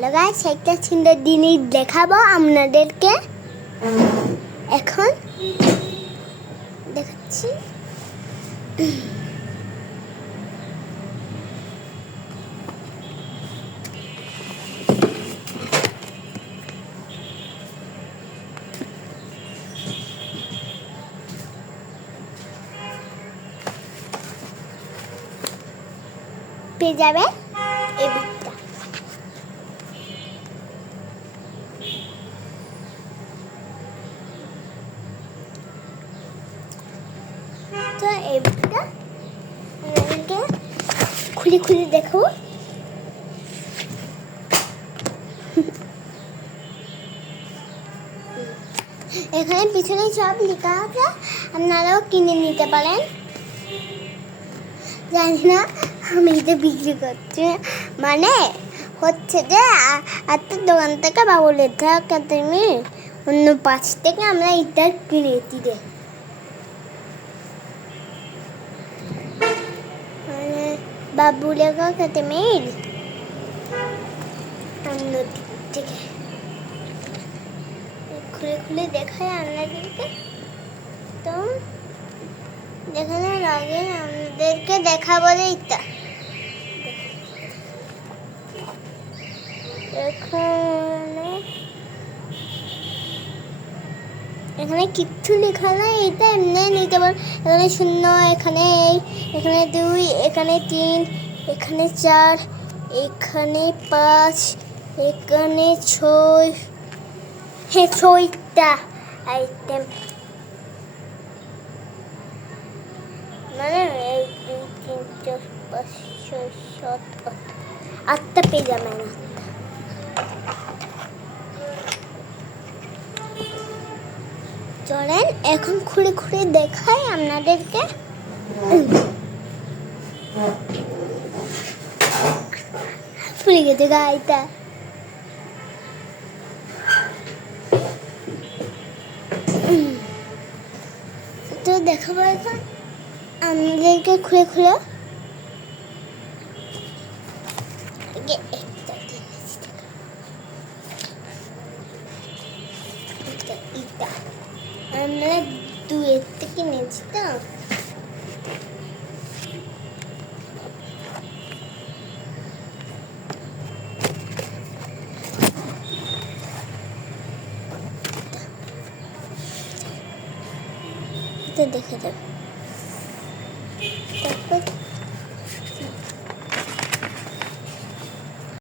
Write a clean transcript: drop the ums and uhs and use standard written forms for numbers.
Guys একটা সুন্দর জিনিস দেখাবো আপনাদেরকে। এখন দেখাচ্ছি। পেয়ে যাবে এই বুকটা। তো এই বুকটা আপনাদেরকে খুলে খুলে দেখো। এখানে পিছনে সব লেখা আছে, আপনারাও কিনে নিতে পারেন। জানি না আমি এটা বিক্রি করছি, মানে হচ্ছে যে একটা দোকান থেকে বাবুলের একাডেমি অন্য পাশ থেকে আমরা এটা কিনেছি রে। মানে বাবুলের একাডেমির অন্য দিক থেকে খুলে খুলে দেখায় আপনাদেরকে। তো দেখানোর আগে আমাদেরকে দেখাবো এইটা। এখানে কিচ্ছু লেখা নাই, এটা এমনি নিতে পারো। এখানে 0, এখানে 2, এখানে 3, এখানে 4, এখানে 5, এখানে 6। হ্যাঁ, 6টা আইটেম। মানে 1, 2, 3, 4, 5, 6, 7, 8টা পেয়ে যাবেন। চলেন এখন খুলে খুলে দেখাই আপনাদেরকে। খুলে গেছে গাইটা। তো দেখাবো এখন আপনাদেরকে খুলে খুলে। আমরা 2 থেকে নিয়েছি। তো দেখে যাবে।